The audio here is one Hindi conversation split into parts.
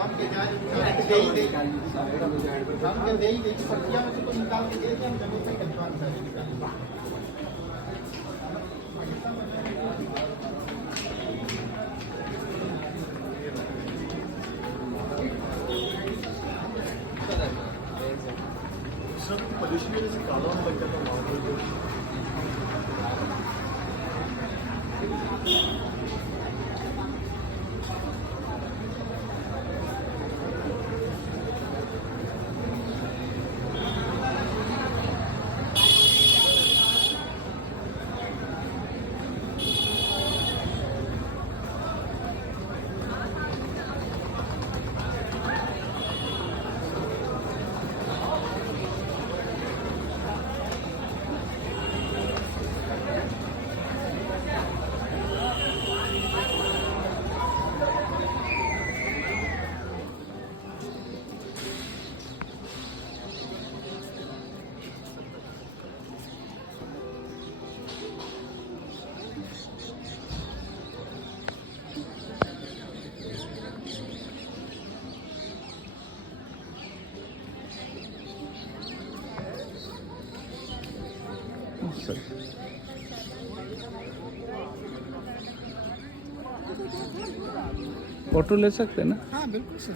हम के जाए हम के दे ही सब्जियां में से तो निकाल के दे हम जमीन पे कंट्रोल कर सर पोल्यूशन में जैसे काला होने लगता है तो फोटो ले सकते हैं ना? हाँ बिल्कुल सर।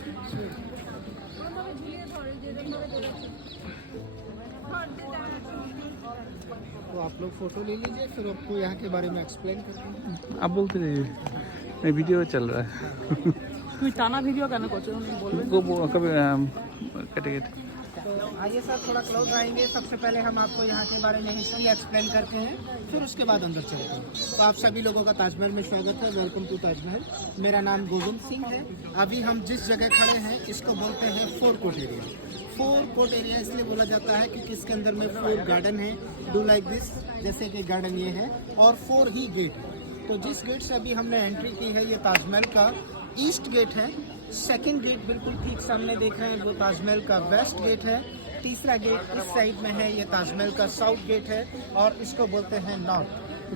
तो आप लोग फोटो ले लीजिए फिर आपको यहाँ के बारे में एक्सप्लेन करते हैं। आप बोलते रहिए, नहीं वीडियो चल रहा है। तुम टाना वीडियो क्या ना बोल कभी कटे तो आइए सर थोड़ा क्लोज आएंगे। सबसे पहले हम आपको यहाँ के बारे में हिस्ट्री एक्सप्लेन करते हैं, फिर उसके बाद अंदर चलते हैं। तो आप सभी लोगों का ताजमहल में स्वागत है। Welcome to Taj Mahal. मेरा नाम गोविंद सिंह है। अभी हम जिस जगह खड़े हैं इसको बोलते हैं four court area. Four court area इसलिए बोला जाता है क्योंकि इसके अंदर में 4 गार्डन है, डू लाइक दिस, जैसे कि गार्डन ये है, और 4 ही गेट है। तो जिस गेट से अभी हमने एंट्री की है ये ताजमहल का ईस्ट गेट है। सेकंड गेट बिल्कुल ठीक सामने देख रहे हैं वो ताजमहल का वेस्ट गेट है। तीसरा गेट इस साइड में है, ये ताजमहल का साउथ गेट है, और इसको बोलते हैं नॉर्थ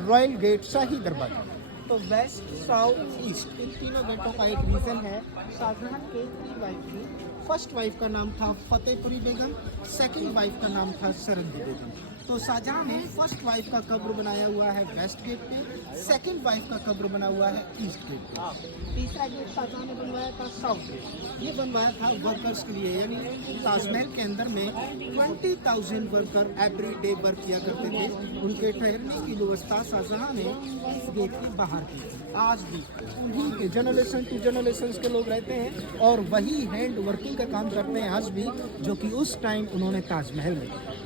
रॉयल गेट, शाही दरवाजा। तो वेस्ट साउथ ईस्ट इन तीनों गेटों का एक रीज़न है। शाहजहां के 3 वाइफ थी। फर्स्ट वाइफ का नाम था फतेहपुरी बेगम, सेकंड वाइफ का नाम था सरंदी बेगम। तो शाहजहां ने फर्स्ट वाइफ का कब्र बनाया हुआ है वेस्ट गेट पे, सेकंड वाइफ का कब्र बना हुआ है ईस्ट गेट पे। तीसरा गेट शाहजहां ने बनवाया था साउथ गेट। ये बनवाया था वर्कर्स के लिए, यानी ताजमहल के अंदर में 20,000 वर्कर एवरी डे वर्क किया करते थे। उनके ठहरने की व्यवस्था शाहजहां ने इस गेट के बाहर की। आज भी उन्हीं के जनरेशन टू जनरेशन के लोग रहते हैं और वही हैंड वर्किंग का काम करते हैं आज भी, जो कि उस टाइम उन्होंने ताजमहल में किया।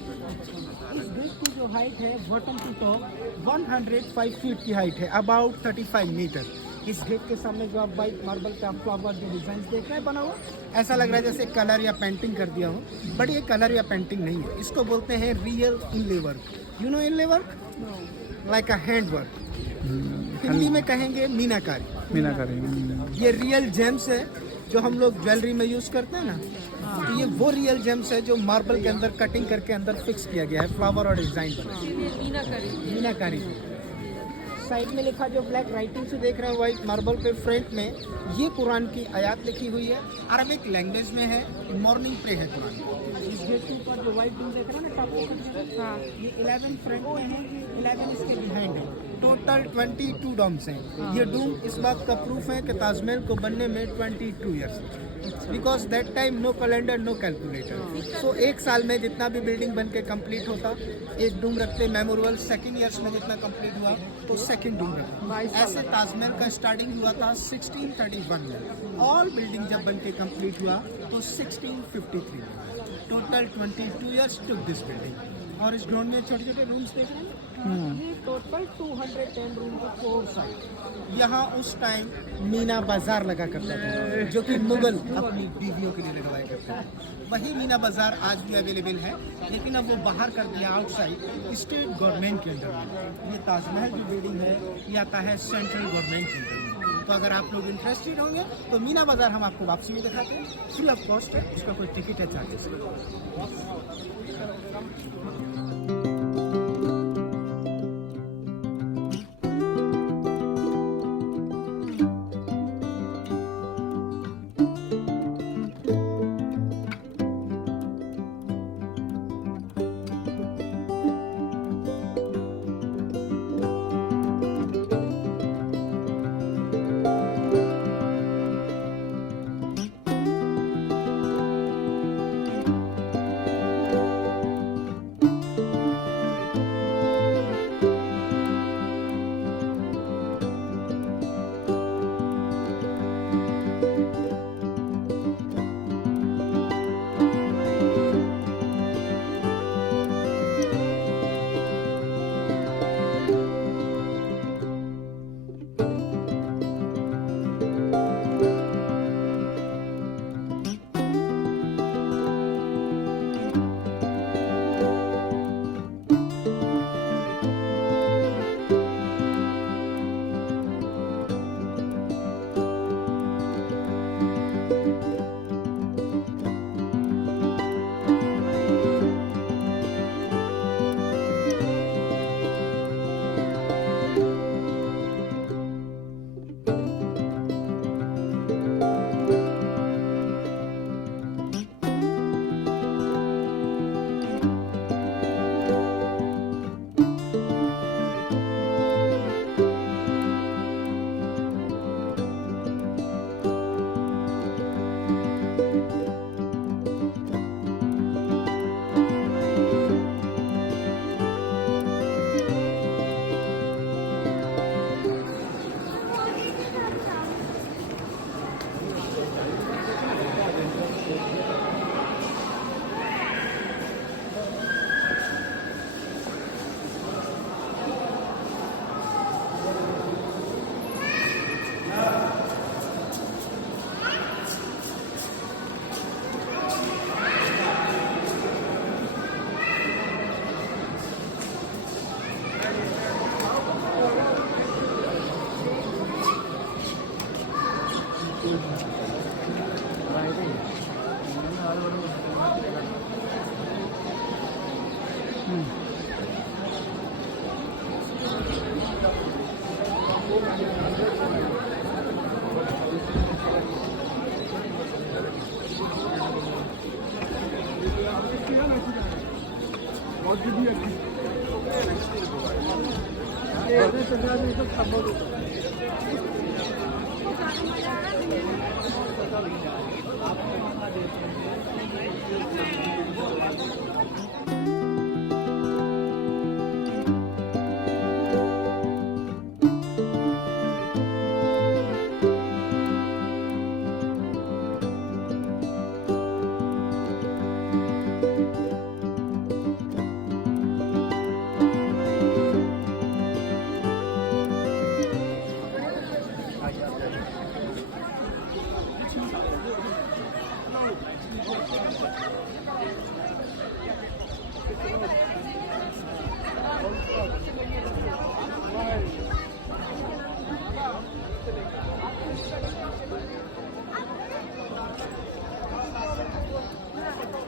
इस गेट की जो हाइट है बॉटम टू टॉप 105 फीट की हाइट है, अबाउट 35 मीटर। इस गेट के सामने जो आप वाइट मार्बल का फ्लावर जो डिजाइन देख रहे हैं बना हुआ, ऐसा लग रहा है जैसे कलर या पेंटिंग कर दिया हो, बट ये कलर या पेंटिंग नहीं है। इसको बोलते हैं real inlay work. You know inlay work, like a hand work. Hindi में कहेंगे मीनाकारी। मीनाकारी। ये रियल जेम्स है जो हम लोग ज्वेलरी में यूज करते हैं ना, तो ये वो रियल जेम्स है जो मार्बल के अंदर कटिंग करके अंदर फिक्स किया गया है, फ्लावर और डिजाइन बना। मीनाकारी। साइड में लिखा जो ब्लैक राइटिंग से देख रहे हैं व्हाइट मार्बल पे फ्रंट में, ये कुरान की आयत लिखी हुई है, अरबिक लैंग्वेज में है, मॉर्निंग प्रे है कुरान। इस गेट के ऊपर जो व्हाइट डूम देख रहे हैं ना टॉप, हाँ, ये 11 फ्रंट में है, 11 इसके बिहाइंड है। टोटल 22 डोम्स हैं। ये डूम इस बात का प्रूफ है कि ताजमहल को बनने में 22 years, because that time no calendar no calculator. So एक साल में जितना भी बिल्डिंग बन के कम्प्लीट होता, एक डूम रखते मेमोरेबल। सेकेंड ईयर्स में जितना कंप्लीट हुआ तो सेकेंड डूम रखते। ऐसे ताजमहल का स्टार्टिंग हुआ था 1631 में। ऑल बिल्डिंग जब बन के कम्प्लीट हुआ तो 1653 में। Total 22 years took this building. और इस ग्राउंड में छोटे छोटे रूम्स देख रहे हैं, ये टोटल 210 रूम का 4 साइड। यहाँ उस टाइम मीना बाजार लगा करता था, जो कि मुगल अपनी बीवियों के लिए लगवाया करते थे। वही मीना बाजार आज भी अवेलेबल है, लेकिन अब वो बाहर कर दिया आउटसाइड स्टेट गवर्नमेंट के अंडर में। ये ताजमहल जो बिल्डिंग है ये आता है सेंट्रल गवर्नमेंट के अंडर में। तो अगर आप लोग इंटरेस्टेड होंगे तो मीना बाजार हम आपको वापसी में दिखाते हैं, फ्री ऑफ कॉस्ट है, उसका कोई टिकट है चार्जेस।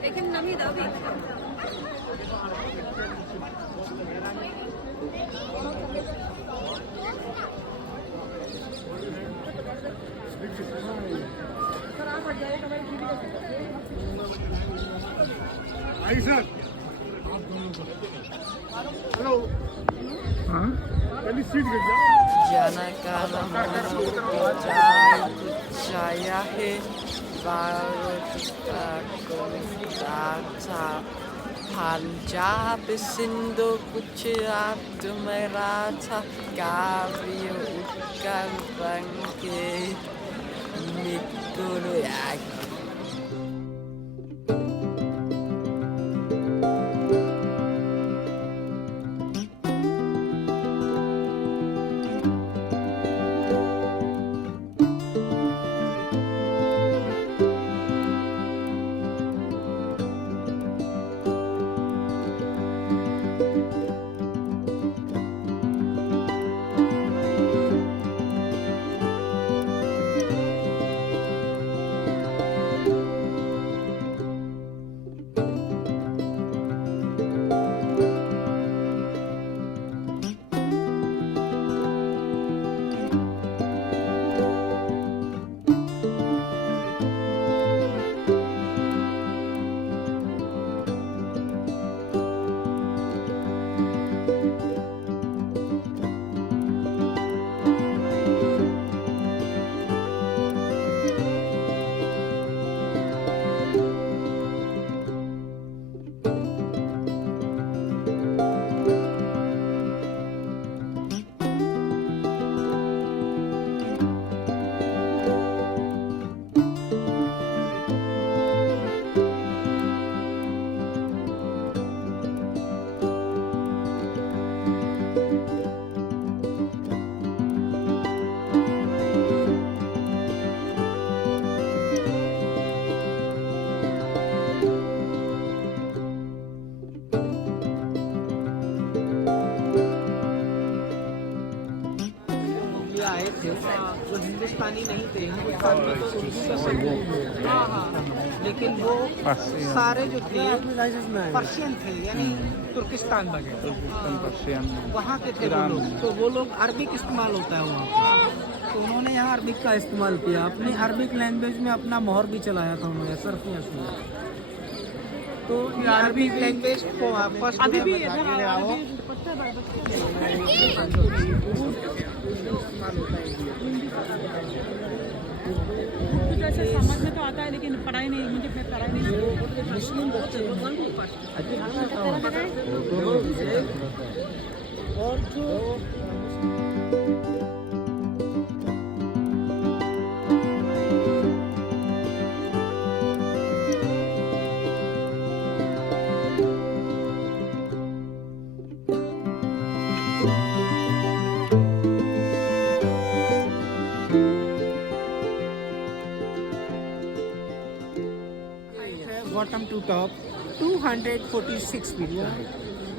এখানে নামিয়ে দাও आई सर हेलो हाँ पहली सीट गिर जा Janakaramanaya he Bharatata Punjab Sindhu Gujarat Maratha Gavya Utkal Bange Mikuru आए थे वो हिंदुस्तानी नहीं थे, हिंदुस्तान में तो उर्दू का सब, लेकिन वो सारे जो थे पर्शियन थे, यानी तुर्किस्तान वगैरह पर्शियन वहाँ के थे वो लोग। तो वो लोग अरबिक इस्तेमाल होता है वहाँ पे, तो उन्होंने यहाँ अरबिक का इस्तेमाल किया, अपनी अरबिक लैंग्वेज में अपना मोहर भी चलाया था उन्होंने सरफिया से। तो ये अरबिक लैंग्वेज को फर्स्ट अभी भी कुछ ऐसे समझ में तो आता है, लेकिन पढ़ाई नहीं, मुझे फिर पढ़ाई नहीं। मुस्लिम बच्चे और जो बॉटम टू टॉप 246 फीट का है।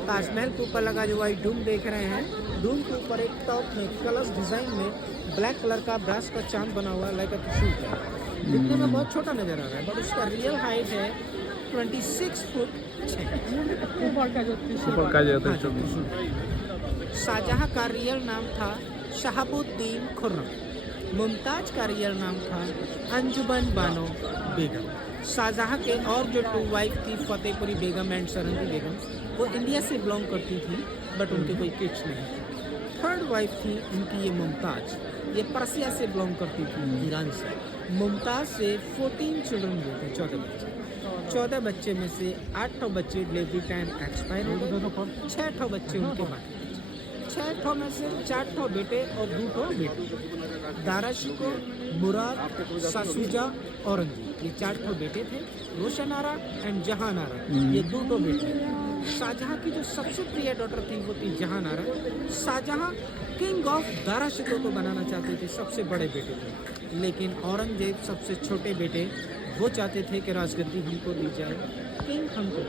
ताजमहल के ऊपर लगा जो वाइट डूम देख रहे हैं, डूम के ऊपर एक टॉप में कलर्स डिजाइन में ब्लैक कलर का ब्रास का चांद बना हुआ है, लाइक अ शूट है। दिखने में बहुत छोटा नज़र आ रहा है, बट उसका रियल हाइट है 26 फुट 6। ऊपर का जो ऊपर का जो होता है शाहजहाँ का रियल नाम था शहाबुद्दीन खुर्रम। मुमताज का रियल नाम था अंजुमन बानो बेगम। शाहजहाँ के और जो 2 वाइफ थी, फतेहपुरी बेगम एंड सरंगी बेगम, वो इंडिया से बिलोंग करती थी, बट उनके कोई किड्स नहीं थे। 3rd वाइफ थी उनकी ये मुमताज, ये पर्सिया से बिलोंग करती थी, ईरान से। मुमताज से 14 चिल्ड्रन हुए थे, 14 बच्चे। 14 बच्चे में से 8 बच्चे डिलीवरी टाइम एक्सपायर हो गए, 6 बच्चे उनके बाद। 6 में से 4 बेटे और 2 बेटी। दाराशिको, मुराद, सासुजा, औरंगजेब, ये 4 बेटे थे। रोशन आरा एंड जहान आरा, ये 2 बेटे। शाहजहाँ की जो सबसे प्रिय डॉटर थी वो थी जहान आरा। शाहजहाँ किंग ऑफ दाराशिको को बनाना चाहते थे, सबसे बड़े बेटे थे, लेकिन औरंगजेब सबसे छोटे बेटे, वो चाहते थे कि राजगद्दी हमको दी जाए, किंग हमको।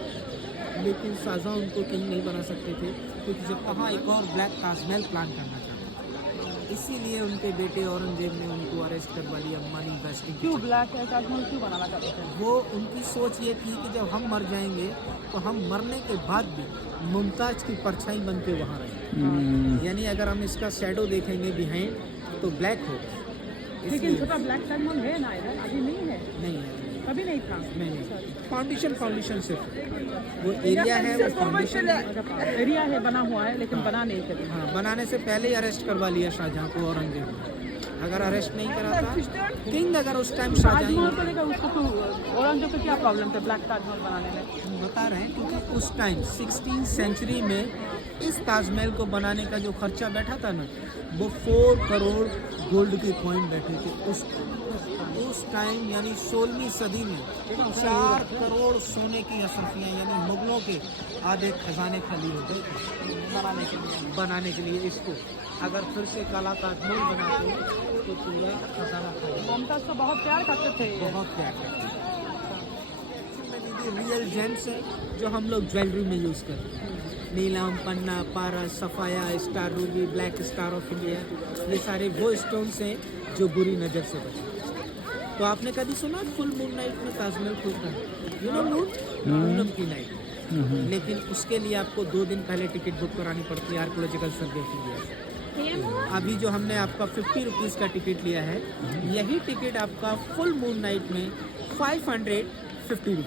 लेकिन शाहजहाँ उनको किंग नहीं बना सकते थे, क्योंकि जब वहाँ एक और ब्लैक ताजमहल प्लान करना चाहते थे, इसीलिए उनके बेटे औरंगजेब ने उनको अरेस्ट करवा लिया मनी इन्वेस्टिंग। क्यों ब्लैक ताजमहल क्यों बनाना चाहते थे? वो उनकी सोच ये थी कि जब हम मर जाएंगे तो हम मरने के बाद भी मुमताज की परछाई बन के वहाँ रहें, यानी अगर हम इसका शैडो देखेंगे बिहाइंड तो ब्लैक होगा। लेकिन छोटा ब्लैक ताजमहल है ना इधर, अभी नहीं है, नहीं है, कभी नहीं था। नहीं, फाउंडेशन सिर्फ वो एरिया है, वो फाउंडेशन है, एरिया है बना हुआ है, लेकिन बना नहीं कभी। हाँ, बनाने से पहले ही अरेस्ट करवा लिया शाहजहाँ को औरंगजेब ने। अगर अरेस्ट नहीं कराता, किंग अगर उस टाइम शाहजहाँ ताजमहल को लेकर उसको तो औरंगजेब को क्या प्रॉब्लम था ब्लैक ताजमहल बनाने में? हम बता रहे हैं, क्योंकि उस टाइम 16th सेंचुरी में इस ताजमहल को बनाने का जो खर्चा बैठा था ना, वो 4 करोड़ गोल्ड के कॉइन बैठे थे उस टाइम, यानी 16वीं सदी में 4 करोड़ सोने की अशरफियाँ, यानी मुगलों के आधे खजाने खाली हो गए बनाने के लिए इसको। अगर फिर से काला ताजमहल बनाते तो पूरा खजाना खाली। मुमताज तो बहुत प्यार करते थे, बहुत प्यार करते हैं। रियल जेम्स है जो हम लोग ज्वेलरी में यूज़ करते हैं, नीलम, पन्ना, पारस, सफाया, star Ruby, black star of India, ये सारे वो स्टोन्स हैं जो बुरी नज़र से बचते हैं। तो आपने कभी सुना फुल मून नाइट में ताजमहल खुलता है? यू नो मून, पूनम की नाइट। लेकिन उसके लिए आपको 2 दिन पहले टिकट बुक करानी पड़ती है आर्कोलॉजिकल सर्वे के लिए। अभी जो हमने आपका 50 रुपीज़ का टिकट लिया है, यही टिकट आपका फुल मून नाइट में 550 रुपीज़।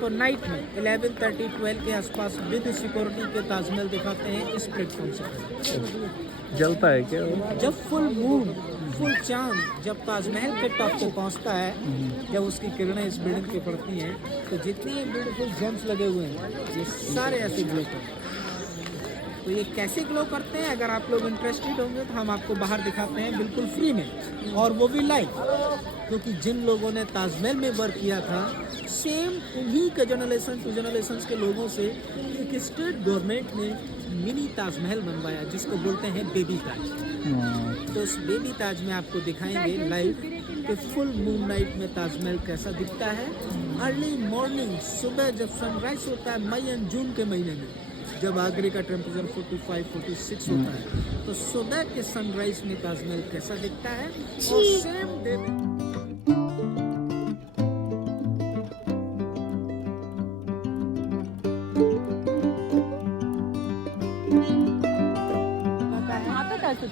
तो नाइट में 11:30, 12 के आसपास विद सिक्योरिटी के ताजमहल दिखाते हैं इस प्लेटफॉर्म से। जलता है क्या वो? जब फुल मून, फुल चांद जब ताजमहल के टॉप पे पहुंचता है, जब उसकी किरणें इस बिल्डिंग पे पड़ती हैं, तो जितनी ये ब्यूटीफुल जेम्स लगे हुए हैं, ये सारे ऐसे ग्लो करते हैं। तो ये कैसे ग्लो करते हैं, अगर आप लोग इंटरेस्टेड होंगे तो हम आपको बाहर दिखाते हैं बिल्कुल फ्री में, और वो भी लाइव, क्योंकि जिन लोगों ने ताजमहल में वर्क किया था, सेम उन्हीं के जनरेशन टू जनरेशन के लोगों से एक स्टेट गवर्नमेंट ने मिनी ताजमहल बनवाया, जिसको बोलते हैं बेबी ताज। तो उस बेबी ताज में आपको दिखाएंगे लाइव कि फुल मून नाइट में ताजमहल कैसा दिखता है। अर्ली मॉर्निंग, सुबह जब सनराइज होता है मई एंड जून के महीने में, जब आगरे का टेम्परेचर 45-46 होता है, तो सुबह के सनराइज में ताजमहल कैसा दिखता है। और सेम डे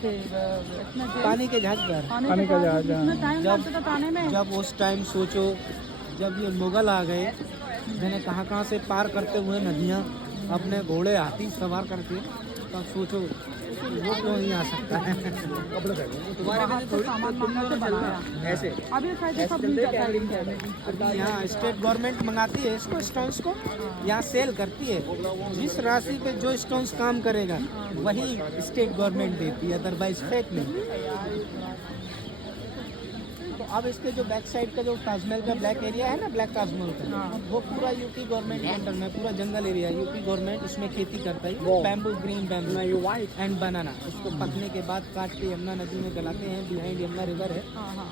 थे इतना पानी के जहाज पर पानी का जहाज, हाँ। टाइम लगता था पाने में। जब उस टाइम सोचो, जब ये मुगल आ गए, मैंने कहाँ से पार करते हुए नदियाँ अपने घोड़े हाथी सवार करके, तब सोचो वो क्यों नहीं आ सकता है। तुम्हारे तो सामान मंगा के बनाया ऐसे अभी सब मिल जाता है। यहाँ स्टेट गवर्नमेंट मंगाती है इसको, स्टोन्स को यहाँ सेल करती है। जिस राशि पे जो स्टोन्स काम करेगा वही स्टेट गवर्नमेंट देती है, अदरवाइज फेक नहीं। तो अब इसके जो बैक साइड का जो ताजमहल का ब्लैक एरिया है ना, ब्लैक ताजमहल का, वो पूरा यूपी गवर्नमेंट के अंडर में, पूरा जंगल एरिया, यूपी गवर्नमेंट इसमें खेती करता है। बैम्बू, ग्रीन बैम्बू एंड बनाना, उसको पकने के बाद काट के यमुना नदी में गलाते हैं, बिहाइंड यमुना रिवर है।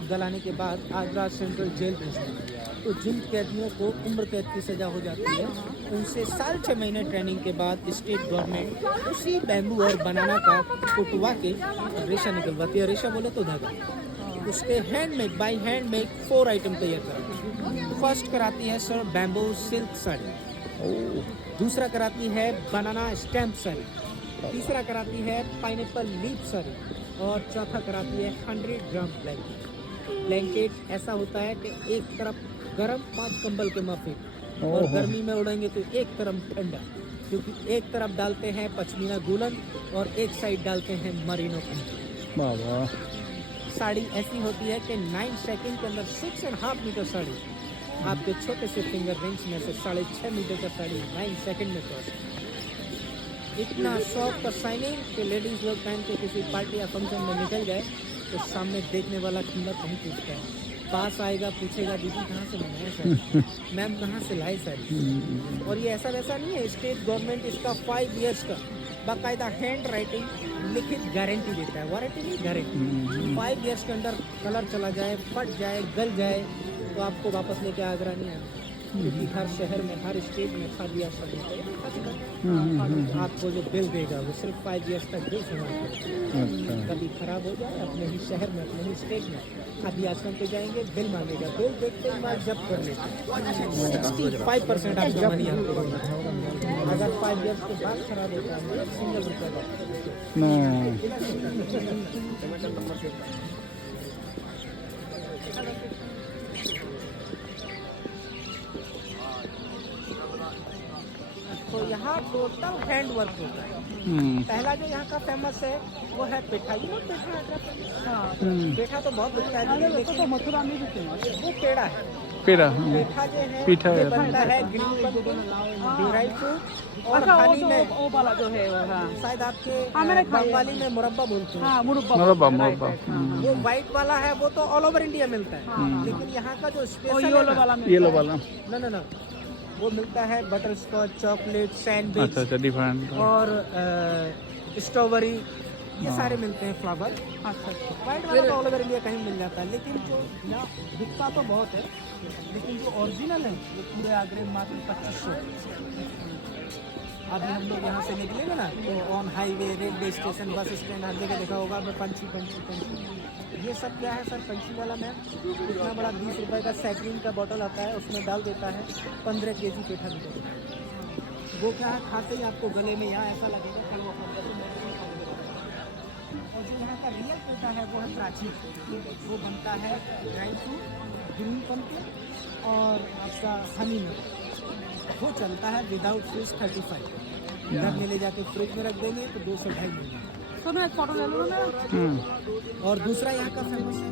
गलाने के बाद आगरा सेंट्रल जेल भेजते हैं। तो जिन कैदियों को उम्र कैद की सजा हो जाती है, उनसे 6.5 महीने ट्रेनिंग के बाद स्टेट गवर्नमेंट उसी बैम्बू और बनाना का कुटवा के रेशा निकलवाती है। रेशा बोले तो धागा, उसके हैंडमेड बाय हैंडमेड 4 आइटम तैयार कराती है। फर्स्ट कराती है सर बैम्बू सिल्क साड़ी, दूसरा कराती है बनाना स्टैम्प साड़ी, तीसरा कराती है पाइनएप्पल लीफ साड़ी और चौथा कराती है 100 ग्राम ब्लैंकेट। ब्लैंकेट ऐसा होता है कि एक तरफ गर्म 5 कंबल के माफिक और गर्मी में उड़ेंगे तो एक तरफ ठंडा, क्योंकि एक तरफ डालते हैं पश्मीना गुलन और एक साइड डालते हैं मरीनो प्रिंट। बाबा साड़ी ऐसी होती है कि 9 सेकंड के अंदर 6.5 मीटर साड़ी आपके छोटे से फिंगर रिंग्स में से 6.5 मीटर का साड़ी 9 सेकंड में क्रॉस। इतना सॉफ्ट और शाइनिंग कि लेडीज लोग पहन के किसी पार्टी या फंक्शन में निकल जाए तो सामने देखने वाला कीमत नहीं पूछता है, पास आएगा पूछेगा दीदी कहाँ से बनाया साड़ी, मैम कहाँ से लाई साड़ी। और ये ऐसा वैसा नहीं है, स्टेट गवर्नमेंट इसका 5 इयर्स का बाकायदा हैंड राइटिंग लिखित गारंटी देता है, वारंटी नहीं गारंटी। 5 इयर्स के अंदर कलर चला जाए, फट जाए, गल जाए तो आपको वापस लेके आगरा नहीं आना, क्योंकि हर शहर में हर स्टेट में खादिया आपको जो बिल देगा वो सिर्फ 5 इयर्स तक बिल संभाल। कभी खराब हो जाए अपने ही शहर में अपने ही स्टेट में खादी आश्रम पे जाएंगे, बिल मांगेगा, बिल देखते ही माल जब्त कर लेते 65% आपका मनी आपको देना। अगर 5 इयर्स के बाद खराब होता है तो सिंगल रुपये तो यहाँ टोटल हैंड वर्क होता है। पहला जो यहाँ का फेमस है वो है पेठा। ये लोग पेठा है, पेठा तो बहुत बिकता है लेकिन तो मथुरा में भी वो पेड़ा है। पेड़ा पेठा जो है पीठा ये बनता है ग्रीन पम्पकिन, ड्राई फ्रूट और हनी में। वो वाला जो है शायद आपके बंगाली में मुरब्बा बोलते हैं। मुरब्बा मुरब्बा वो व्हाइट वाला है वो तो ऑल ओवर इंडिया मिलता है, लेकिन यहाँ का जो स्पेशल येलो वाला ना वो मिलता है बटर स्कॉच, चॉकलेट, सैंडविच अच्छा डिफरेंट और स्ट्रॉबेरी, ये सारे मिलते हैं फ्लावर। व्हाइट वाला तो ऑल ओवर इंडिया कहीं मिल जाता है, लेकिन जो यहाँ बिकता तो बहुत है, लेकिन जो ओरिजिनल है वो पूरे आगरे में मात्र 2500। अभी हम लोग यहाँ से निकलेंगे ना तो on highway, railway station, bus stand हर जगह देखा होगा मैं पंछी। ये सब क्या है सर, पंछी वाला मैम इतना बड़ा 20 रुपए का सैक्रीन का बोतल आता है, उसमें डाल देता है 15 kg पेठा निकलता है। वो क्या है, खाते ही आपको गले में यहाँ ऐसा लगेगा कड़वा और जो यहाँ का रियल पेठा है वो है प्राची। वो बनता है ड्राई फ्रूट, ग्रीन पम्पकिन और आपका हनी में। वो चलता है विदाउट फ्रीज 35। घर में ले जाके फ्रिज में रख देंगे तो 2 से 2.5 महीने। तो मैं फोटो ले लूँ ना। और दूसरा यहाँ का फेमस है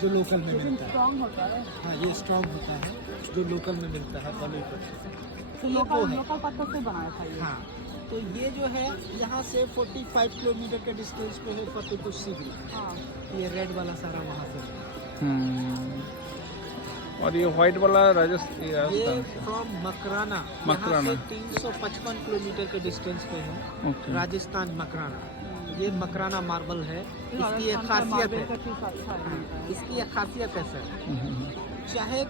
जो लोकल में मिलता है। हाँ ये स्ट्रॉन्ग होता है जो लोकल में मिलता है बलुई पत्थर। तो लोकल पत्थर से बनाया था ये। हाँ तो ये जो है यहाँ से 45 किलोमीटर के डिस्टेंस पे है फतेहपुर सीकरी। ये रेड वाला सारा वहाँ से। और ये व्हाइट वाला ये राजस्थान से फ्रॉम मकराना, मकराना। यहाँ से 355 किलोमीटर के डिस्टेंस पे है ओके राजस्थान मकराना। ये मकराना मार्बल है। इसकी एक खासियत है, इसकी एक खासियत है सर, चाहे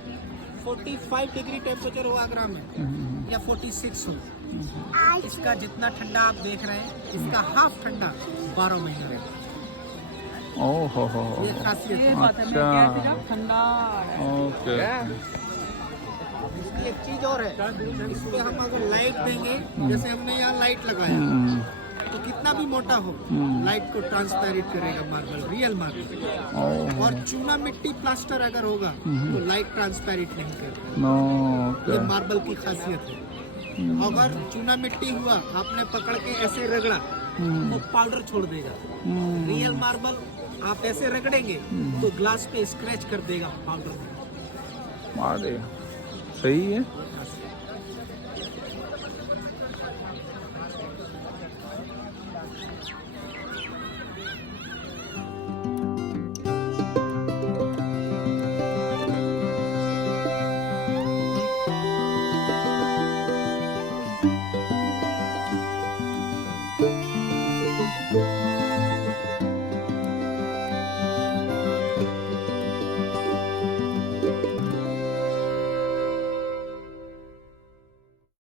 45 डिग्री टेम्परेचर हो आगरा में या 46 हो, इसका जितना ठंडा आप देख रहे हैं इसका हाफ ठंडा 12 महीने रहेगा। ओहो हो ये खासियत ये है। बात है, मैं अच्छा। क्या थी ना, ठंडा ओके इसकी एक चीज और है, इस पे हम अगर लाइट देंगे, जैसे हमने यहाँ लाइट लगाया तो कितना भी मोटा हो लाइट को ट्रांसपेरेंट करेगा मार्बल, रियल मार्बल। ओह और चूना मिट्टी प्लास्टर अगर होगा तो लाइट ट्रांसपेरेंट नहीं करता। नो ये ओके मार्बल की खासियत है। अगर चूना मिट्टी हुआ, आपने पकड़ के ऐसे रगड़ा तो पाउडर छोड़ देगा। रियल मार्बल आप ऐसे रगड़ेंगे तो ग्लास पे स्क्रैच कर देगा पाउडर। अरे सही है।